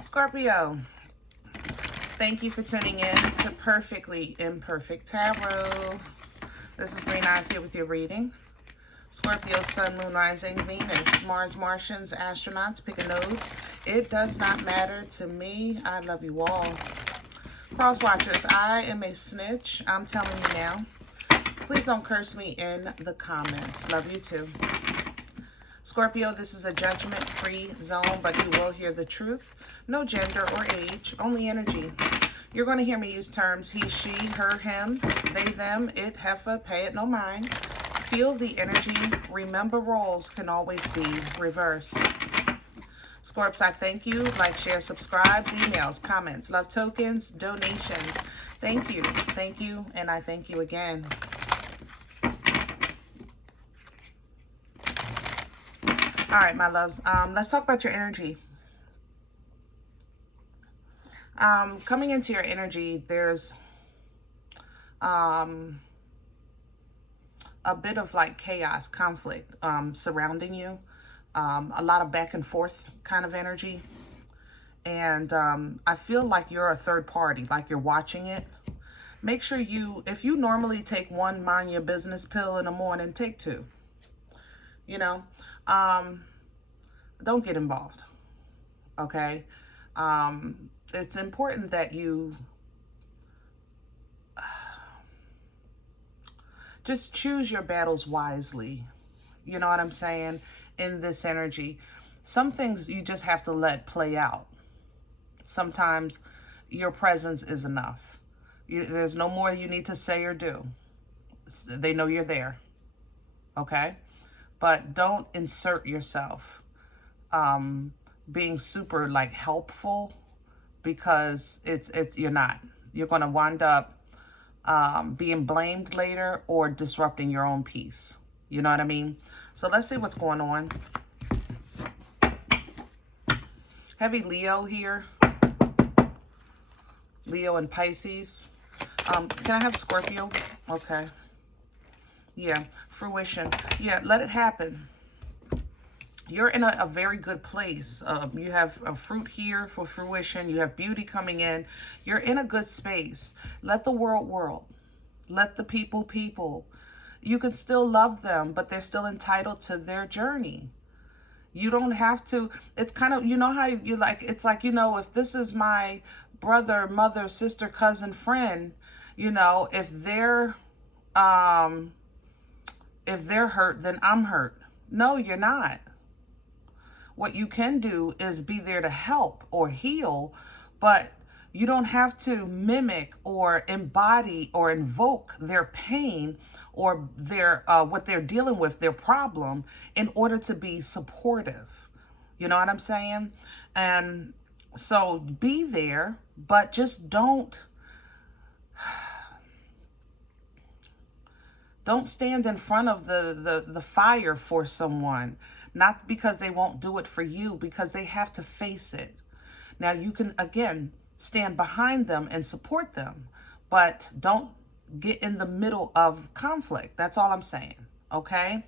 Scorpio, thank you for tuning in to Perfectly Imperfect Tarot. This is Green Eyes here with your reading. Scorpio, Sun, Moon, Rising, Venus, Mars, Martians, astronauts, pick a node. It does not matter to me. I love you all. Cross watchers, I am a snitch. I'm telling you now. Please don't curse me in the comments. Love you too. Scorpio, this is a judgment-free zone, but you will hear the truth. No gender or age, only energy. You're going to hear me use terms he, she, her, him, they, them, it, heifer, pay it no mind. Feel the energy. Remember, roles can always be reversed. Scorps, I thank you. Like, share, subscribes, emails, comments, love tokens, donations. Thank you, and I thank you again. All right, my loves, let's talk about your energy. Coming into your energy, there's a bit of like chaos, conflict surrounding you. A lot of back and forth kind of energy. And I feel like you're a third party, like you're watching it. Make sure if you normally take one mind your business pill in the morning, take two. You know, don't get involved, okay? It's important that you just choose your battles wisely. You know what I'm saying? In this energy, some things you just have to let play out. Sometimes your presence is enough. There's no more you need to say or do. They know you're there, okay? But don't insert yourself being super like helpful, because you're not. You're going to wind up being blamed later or disrupting your own peace. You know what I mean? So let's see what's going on. Heavy Leo here. Leo and Pisces. Can I have Scorpio? Okay. Yeah, fruition. Yeah, let it happen. You're in a very good place. You have a fruit here for fruition. You have beauty coming in. You're in a good space. Let the world. Let the people. You can still love them, but they're still entitled to their journey. You don't have to. It's kind of, you know how you like, it's like, you know, if this is my brother, mother, sister, cousin, friend, you know, if they're hurt, then I'm hurt. No, you're not. What you can do is be there to help or heal, but you don't have to mimic or embody or invoke their pain or their what they're dealing with, their problem, in order to be supportive. You know what I'm saying? And so be there, but just don't stand in front of the fire for someone. Not because they won't do it for you, because they have to face it. Now you can, again, stand behind them and support them, but don't get in the middle of conflict. That's all I'm saying, okay?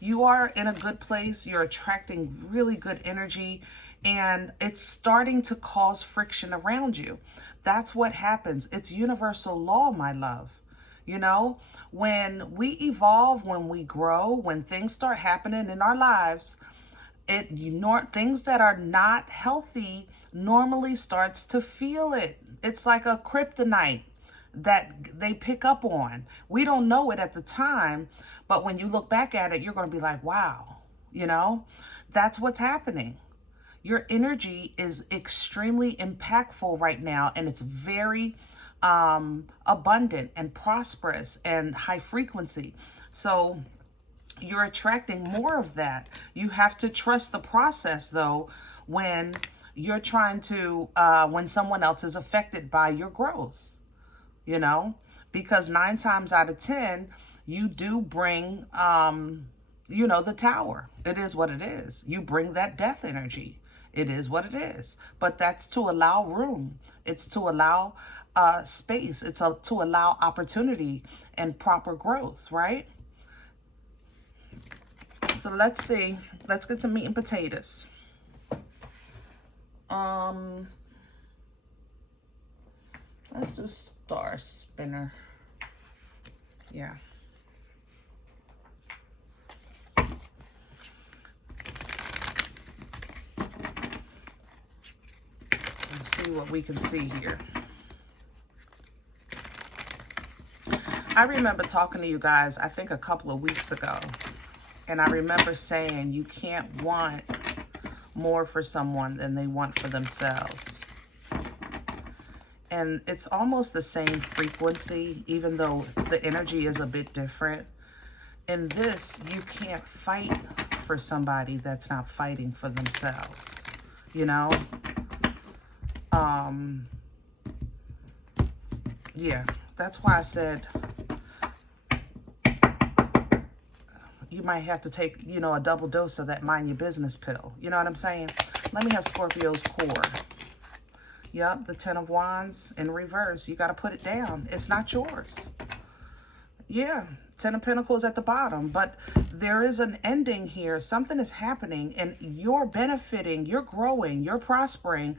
You are in a good place. You're attracting really good energy, and it's starting to cause friction around you. That's what happens. It's universal law, my love. You know, when we evolve, when we grow, when things start happening in our lives, things that are not healthy normally starts to feel it. It's like a kryptonite that they pick up on. We don't know it at the time, but when you look back at it, you're going to be like, wow, you know, that's what's happening. Your energy is extremely impactful right now, and it's very abundant and prosperous and high frequency. So you're attracting more of that. You have to trust the process, though, when you're trying to, when someone else is affected by your growth, you know, because 9 times out of 10, you do bring, you know, the tower. It is what it is. You bring that death energy. It is what it is. But that's to allow room. It's to allow space. It's to allow opportunity and proper growth, right? So let's see. Let's get some meat and potatoes. Let's do star spinner. Yeah. Let's see what we can see here. I remember talking to you guys, I think a couple of weeks ago, and I remember saying you can't want more for someone than they want for themselves. And it's almost the same frequency, even though the energy is a bit different. In this, you can't fight for somebody that's not fighting for themselves, you know? Yeah, that's why I said you might have to take, you know, a double dose of that mind your business pill. You know what I'm saying? Let me have Scorpio's core. Yep, the 10 of Wands in reverse. You got to put it down. It's not yours. Yeah, 10 of Pentacles at the bottom. But there is an ending here. Something is happening and you're benefiting, you're growing, you're prospering.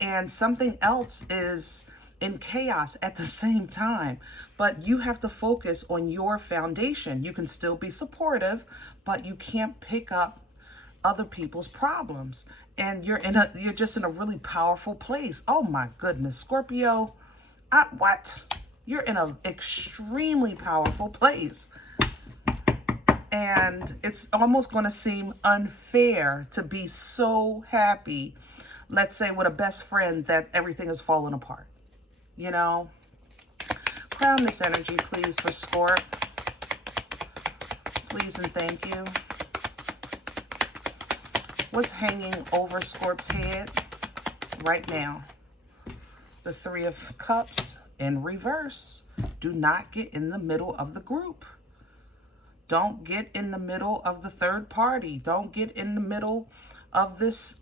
And something else is in chaos at the same time. But you have to focus on your foundation. You can still be supportive, but you can't pick up other people's problems. And you're just in a really powerful place. Oh my goodness, Scorpio. What? You're in an extremely powerful place. And it's almost going to seem unfair to be so happy, let's say with a best friend, that everything is falling apart. You know? Crown this energy, please, for Scorp. Please and thank you. What's hanging over Scorp's head right now? The 3 of Cups in reverse. Do not get in the middle of the group. Don't get in the middle of the third party. Don't get in the middle of this,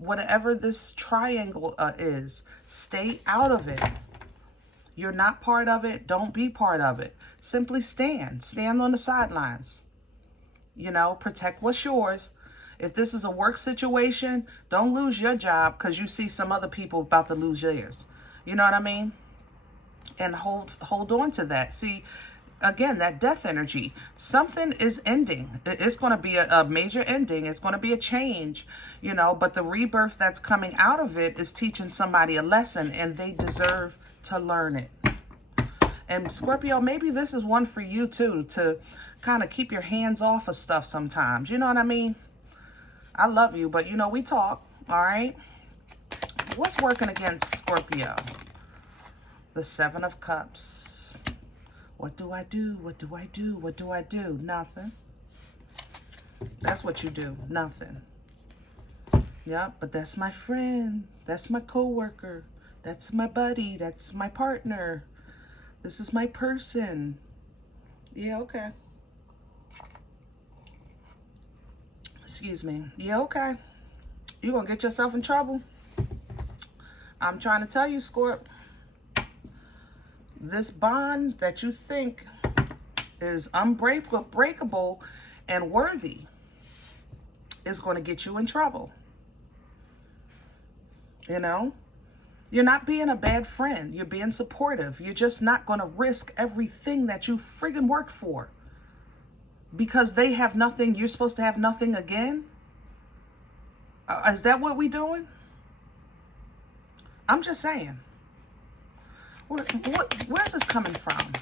whatever this triangle is. Stay out of it. You're not part of it. Don't be part of it. Simply stand. Stand on the sidelines. You know, protect what's yours. If this is a work situation, don't lose your job because you see some other people about to lose theirs. You know what I mean? And hold on to that. See, again, that death energy. Something is ending. It's going to be a major ending. It's going to be a change, you know, but the rebirth that's coming out of it is teaching somebody a lesson and they deserve to learn it. And Scorpio, maybe this is one for you too, to kind of keep your hands off of stuff sometimes. You know what I mean? I love you, but you know, we talk, all right? What's working against Scorpio? The 7 of Cups. What do I do? What do I do? What do I do? Nothing. That's what you do. Nothing. Yep, but that's my friend. That's my coworker. That's my buddy. That's my partner. This is my person. Yeah, okay. Excuse me. Yeah, okay. You're going to get yourself in trouble. I'm trying to tell you, Scorp. This bond that you think is unbreakable and worthy is going to get you in trouble. You know? You're not being a bad friend. You're being supportive. You're just not going to risk everything that you friggin' worked for. Because they have nothing, you're supposed to have nothing again? Is that what we doing? I'm just saying. Where's this coming from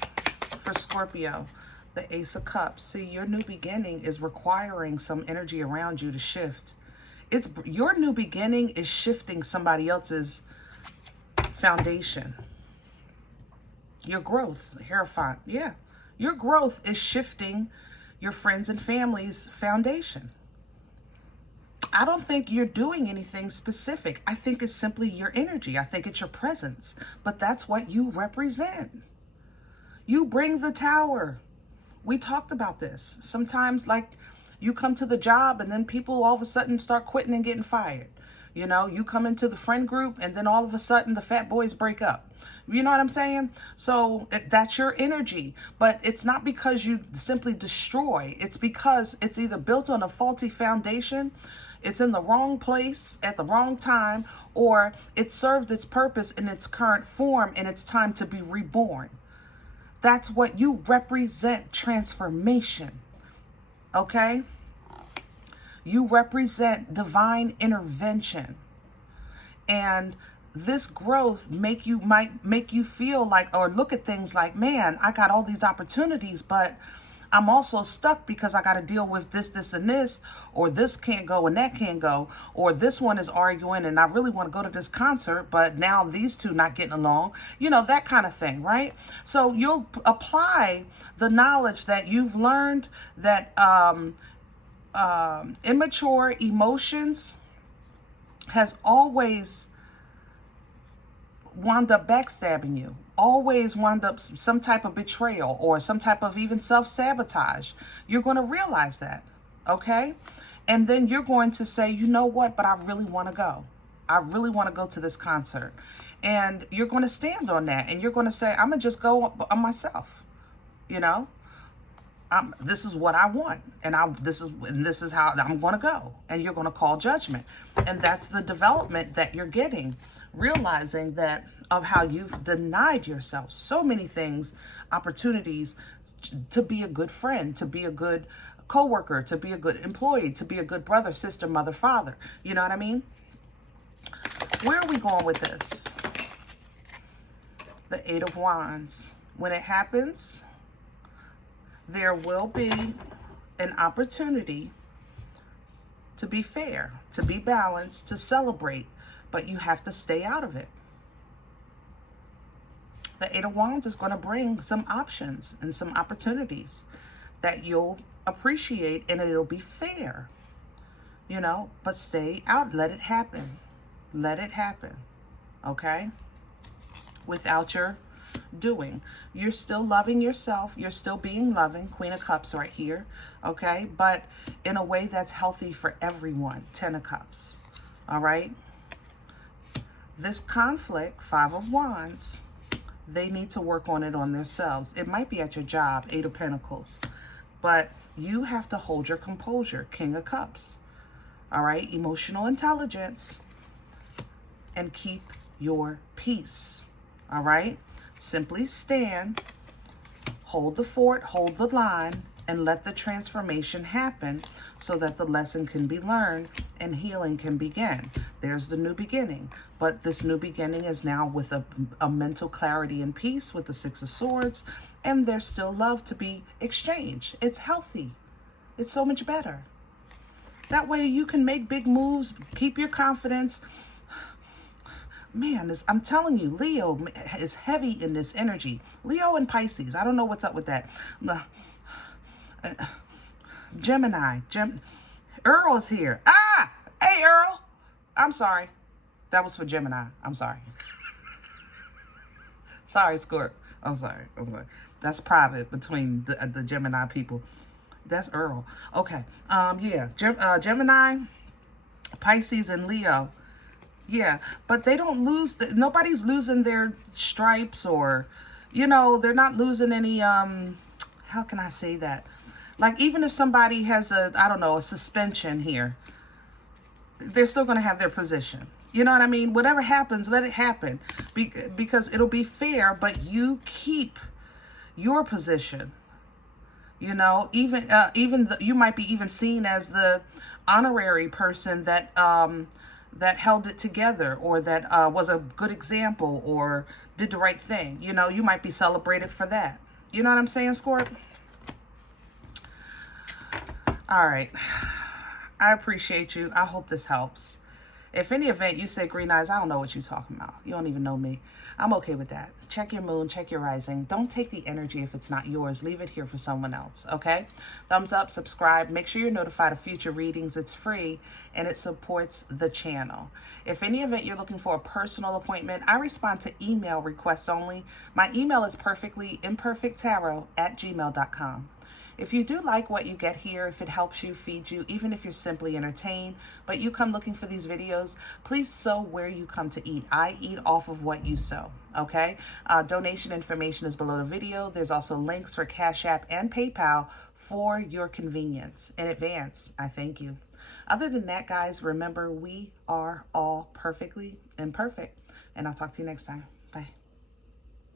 for Scorpio? The Ace of Cups. See, your new beginning is requiring some energy around you to shift. Your new beginning is shifting somebody else's foundation. Your growth, Hierophant. Yeah. Your growth is shifting your friends and family's foundation. I don't think you're doing anything specific. I think it's simply your energy. I think it's your presence. But that's what you represent. You bring the tower. We talked about this. Sometimes, like, you come to the job and then people all of a sudden start quitting and getting fired. You know, you come into the friend group and then all of a sudden the fat boys break up. You know what I'm saying? So that's your energy. But it's not because you simply destroy. It's because it's either built on a faulty foundation. It's in the wrong place at the wrong time, or it served its purpose in its current form and it's time to be reborn. That's what you represent, transformation. Okay? You represent divine intervention. And this growth might make you feel like, or look at things like, man, I got all these opportunities, but I'm also stuck because I got to deal with this, and this, or this can't go and that can't go, or this one is arguing and I really want to go to this concert, but now these two not getting along, that kind of thing, right? So you'll apply the knowledge that you've learned that immature emotions has always wound up backstabbing you, always wound up some type of betrayal or some type of even self-sabotage. You're going to realize that, okay? And then you're going to say, you know what, but I really want to go. I really want to go to this concert. And you're going to stand on that, and you're going to say, I'm going to just go on myself, this is what I want, and this is how I'm going to go. And you're going to call judgment. And that's the development that you're getting, realizing that of how you've denied yourself so many things, opportunities to be a good friend, to be a good coworker, to be a good employee, to be a good brother, sister, mother, father. You know what I mean? Where are we going with this? The Eight of Wands. When it happens, there will be an opportunity to be fair, to be balanced, to celebrate, but you have to stay out of it. The Eight of Wands is going to bring some options and some opportunities that you'll appreciate, and it'll be fair, but stay out. Let it happen. Let it happen, okay? Without your doing. You're still loving yourself. You're still being loving. Queen of Cups right here, okay? But in a way that's healthy for everyone. Ten of Cups, all right? This conflict, Five of Wands, they need to work on it on themselves. It might be at your job, Eight of Pentacles, but you have to hold your composure. King of Cups, all right? Emotional intelligence, and keep your peace, all right? Simply stand, hold the fort, hold the line, and let the transformation happen so that the lesson can be learned and healing can begin. There's the new beginning, but this new beginning is now with a mental clarity and peace with the Six of Swords, and there's still love to be exchanged. It's healthy. It's so much better. That way you can make big moves, keep your confidence. Man, I'm telling you, Leo is heavy in this energy. Leo and Pisces, I don't know what's up with that. Gemini, Earl is here. Ah, hey Earl. I'm sorry. That was for Gemini. I'm sorry. Sorry, Scorp. I'm sorry. That's private between the Gemini people. That's Earl. Okay. Yeah. Gemini, Pisces, and Leo. Yeah, but they don't lose. Nobody's losing their stripes, or, they're not losing any. How can I say that? Like, even if somebody has a suspension here, they're still going to have their position. You know what I mean? Whatever happens, let it happen, because it'll be fair. But you keep your position. You might be even seen as the honorary person that held it together, or that was a good example, or did the right thing. You might be celebrated for that. You know what I'm saying, Scorp? All right. I appreciate you. I hope this helps. If any event you say green eyes, I don't know what you're talking about. You don't even know me. I'm okay with that. Check your moon, check your rising. Don't take the energy if it's not yours. Leave it here for someone else, okay? Thumbs up, subscribe. Make sure you're notified of future readings. It's free, and it supports the channel. If any event you're looking for a personal appointment, I respond to email requests only. My email is perfectlyimperfecttarot@gmail.com. If you do like what you get here, if it helps you, feed you, even if you're simply entertained, but you come looking for these videos, please sow where you come to eat. I eat off of what you sow, okay? Donation information is below the video. There's also links for Cash App and PayPal for your convenience. In advance, I thank you. Other than that, guys, remember, we are all perfectly imperfect. And I'll talk to you next time. Bye.